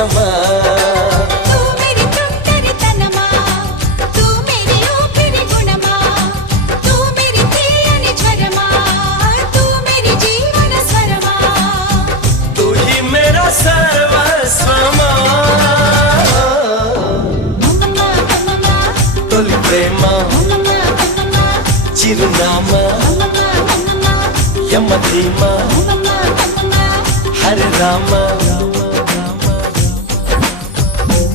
నేస్తమా తొలి ప్రేమ చిరునామా యమధీమా హరే రామ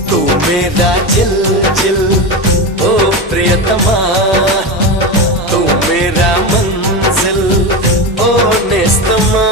తూ మేరా జిల్ జిల్ ఓ ప్రియతమా తూ మేరా మంజిల్ ఓ నేస్తమా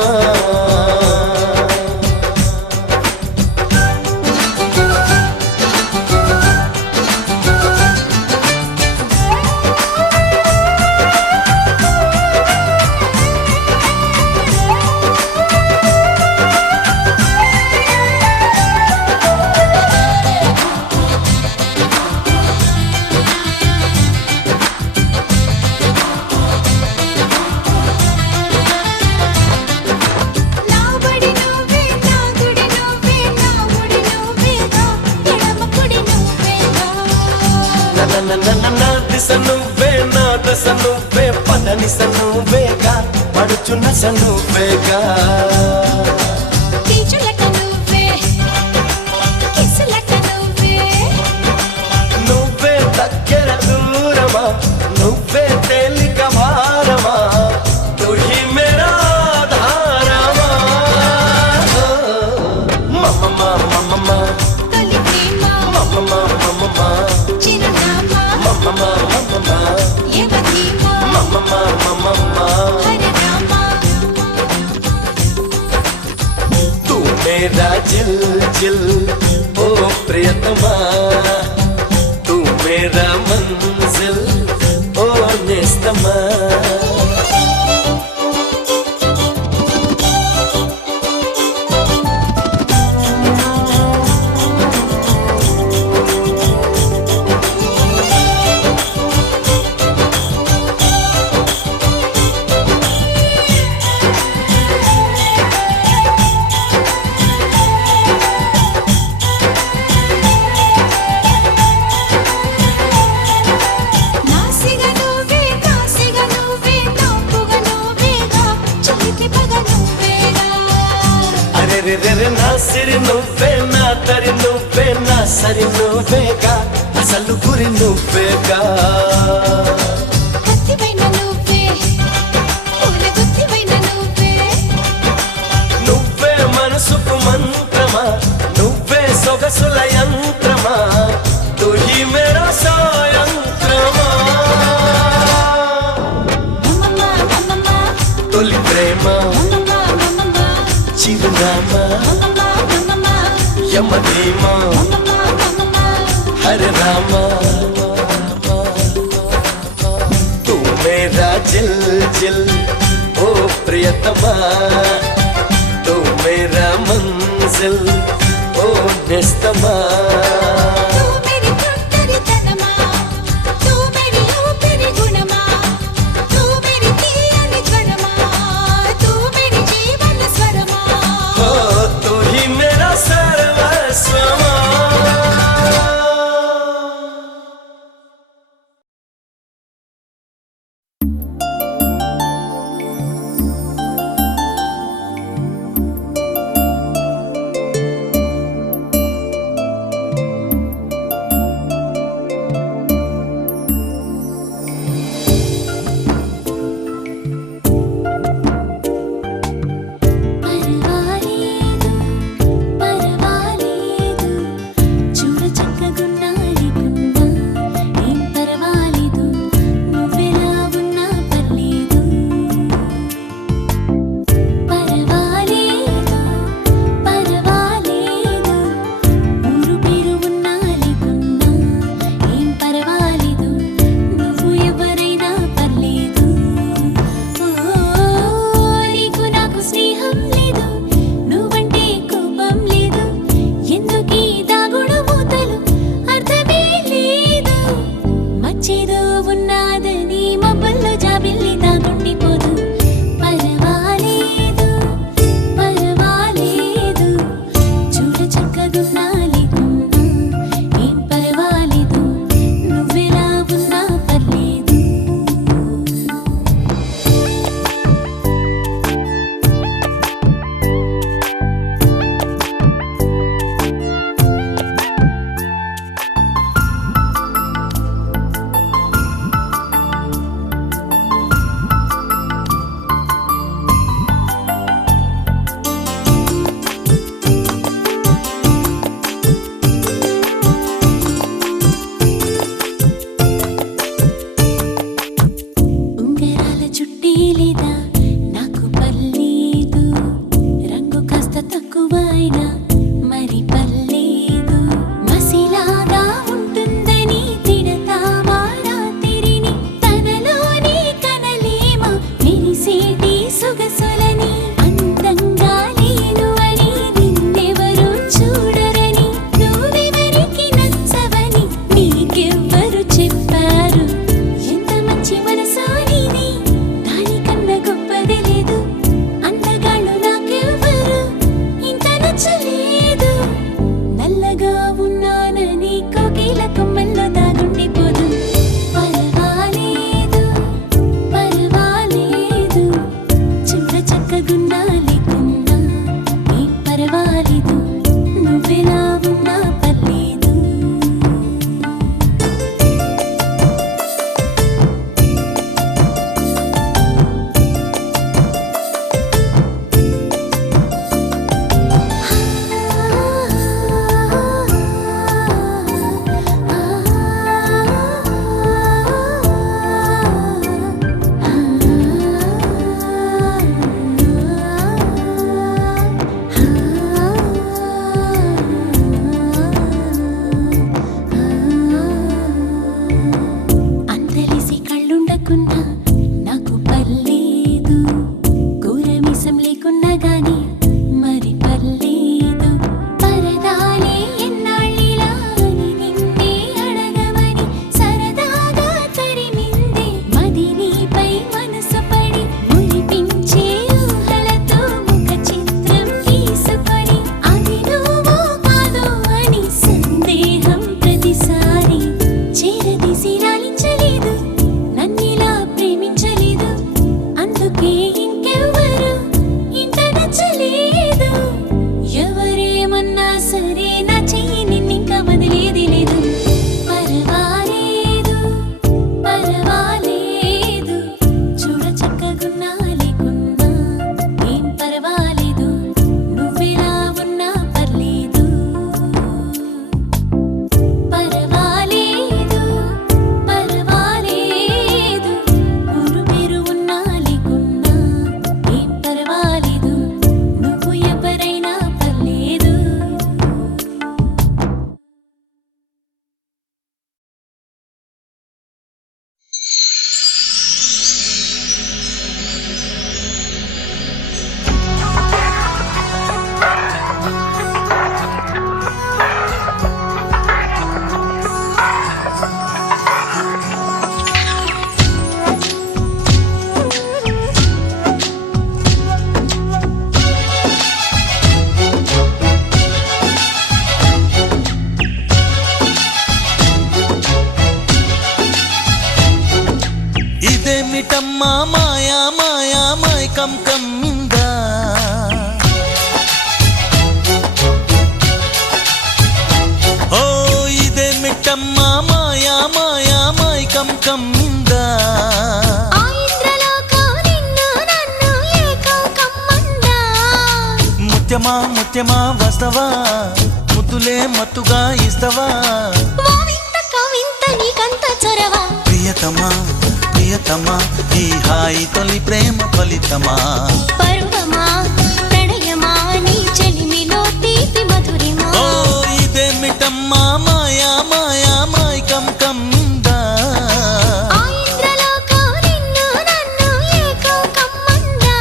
దిశ నువ్వే నా దశ నువ్వే పదనిస నువ్వేగా పడుచున్న నువ్వేగా నువ్వే దగ్గర దూరమా నువ్వే తేలిక భారమా తుహి మేరా ధారమా మమ్మమ్మా మమ్మమ్మా మమ్మమ్మా మమ్మమ్మా Mama, mama, mama, mama, mama. तू मेरा जिल जिल ओ प्रियतमा तू मेरा मंजिल ओ नेस्तमा నా సిరి నువ్వే నా తరి నువ్వే నా సరి నువ్వేగా అసలు గురి నువ్వేగా నువ్వే మనసుకు మంత్రమా నువ్వే సొగసుల యంత్రమా తుహి మేరా సాయంత్రమా తొలి ప్రేమ చిరునామా యమధీమా హరే రామ తూ మేరా జిల్ జిల్ ఓ ప్రియతమా తూ మేరా మంజిల్ ఓ నేస్తమా చక్కగున్నా లేకున్నా ఏం పర్వాలేదు, నువ్వెలా ఉన్నా పర్లేదు. అందలిసి కళ్ళుండకున్నా నాకు పర్లేదు, కూరమీసం లేకున్నా గాని మరి పర్లేదు. పరదాలే ఎన్నాళ్ళిలా అని నిన్నే అడగమని సరదాగా తరిమిందే మది నీపై మనసు పడి, మురిపించే ఊహలతో ముఖ చిత్రం గీసుకొని అది నువ్వో కాదో అని సందేహం ప్రతిసారి చేరదీసి రాలించలేదు, నన్నిలా ప్రేమించలేదు. అందుకే ఇంకెవ్వరు ఇంత నచ్చలేదు. ఎవరేమన్నా సరే నా చెయ్యి నిన్నింకా వదిలేది లేదు. పర్వాలేదు పర్వాలేదు, చూడ చక్కగున్నా లేకున్నా ఏం పర్వాలేదు, నువ్వెలా ఉన్నా పర్లేదు. పర్వాలేదు పర్వాలేదు, ఊరు పేరు ఉన్నా లేకున్నా ఏం పర్వాలేదు, నువ్వు ఎవరైనా పర్లేదు. ఇదేమిటమ్మా మాయా మాయా మైకం కమ్మిందా, ఓ ఇదేమిటమ్మా మాయా మాయా మైకం కమ్మిందా. ఆ ఇంద్రలోకం నిన్ను నన్ను ఏకం కమ్మందా. ముత్యమా ముత్యమా వస్తవా, ముద్దులే మత్తుగా ఇస్తవా. ఓ వింత కవింత నీకంత చొరవ. ప్రియతమా ప్రియతమా, ఈ హాయి తొలి ప్రేమ ఫలితమా. పరువమా ప్రణయమా, నీ చెలిమిలో తీపి మధురిమా. ఓ ఇదేమిటమ్మా మాయా మాయా మైకం కమ్మిందా. ఆ ఇంద్రలోకం నిన్ను నన్ను ఏకం కమ్మందా.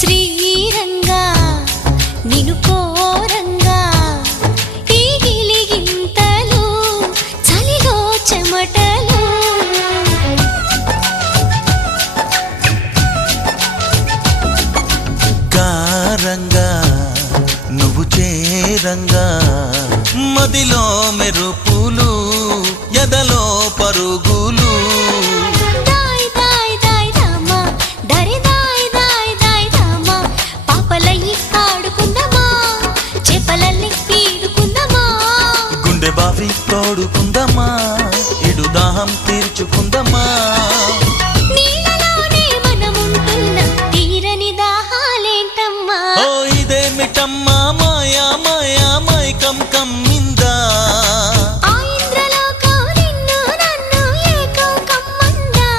శ్రీరంగా నిన్ను కోరంగా ఈ గిలిగింతలు చలిలో చెమటలు. గారంగా నువ్వు చేరంగా, మదిలో మెరుపులు ఎదలో పరుగులు. దాయ్ దాయ్ దాయ్ రామా, దరి దాయ్ దాయ్ దాయ్ రామా. పాపలయ్యి ఆడుకుందామా, చేపలల్ని ఈడుకుందామా. గుండె బావి తోడుకుందమ్మా, ఇడు దాహం తీర్చుకుందమ్మా. నీళ్ళలోనే మనముంటున్న తీరని దాహాలేంటమ్మా. ఓ ఇదేమిటమ్మా మాయా మాయా మైకం కమ్మిందా. ఆ ఇంద్రలోకం నిన్ను నన్ను ఏకం కమ్మందా.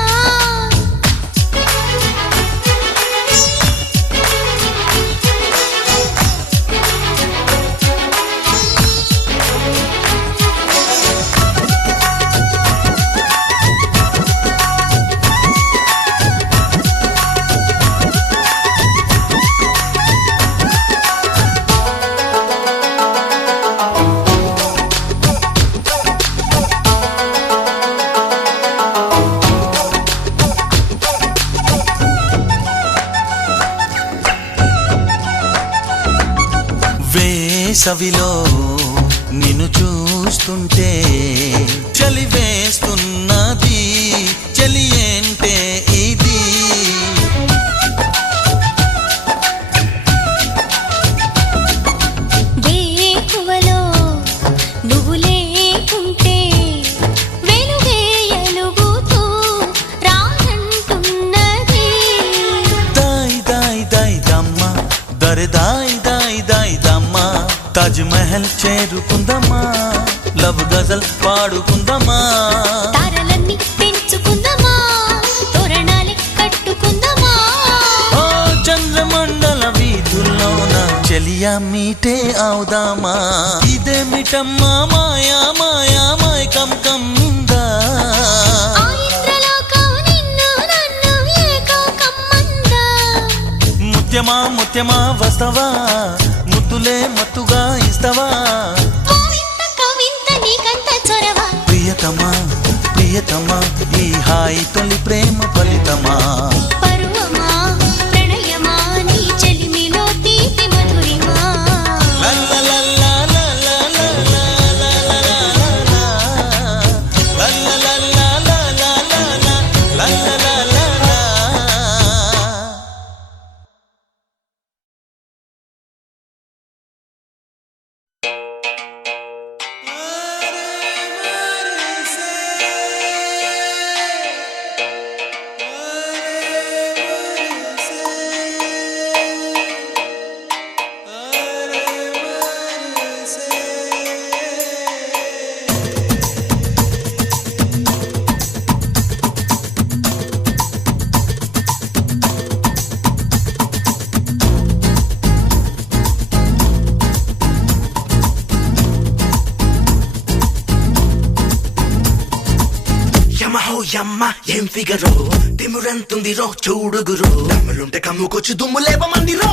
వేసవిలో నిన్ను చూస్తుంటే చలి వేస్తున్నది, చలి ఏంటే ఇది? వేకువలో నువ్వు లేకుంటే వెలుగే ఎలుగుతూ రానంటున్నది. దాయ్ దాయ్ దాయ్ దమ్మ దరే దాయ్ దాయ్ దాయ్ దమ్మ, తాజ్ మహల్ చేరుకుందమ్మా, లవ్ గజల్ పాడుకుందమ్మా. తారలన్నీ పెంచుకుందామా, తోరణాలే కట్టుకుందామా. ఓ చంద్రమండల వీధుల్లోన చెలియా మీటే అవుదామా. ఇదేమిటమ్మా మాయా మాయా మైకం కమ్మిందా? ఆ ఇంద్రలోకం నిన్ను నన్ను ఏకం కమ్మందా. ముత్యమా ముత్యమా వస్తవా, ముద్దులే మత్తుగా ఇస్తవా? ఓ వింత కవింత నీకంత చొరవ. ప్రియతమా ప్రియతమా ఈ హాయి తొలి ప్రేమ ఫలితమా? పరువమా ప్రణయమా నీ చెలిమిలో తీపి మధురిమా. లల్లలల్లా లల్లలల్లా లల్లలల్లా లల్లలల్లా లల్లలల్లా. యమహో యమ్మ ఏం ఫిగరో, తిమురంతుంది రో చూడుగురో, దమ్ములుంటే కమ్ముకొచ్చి దుమ్ము లేపమంది రో.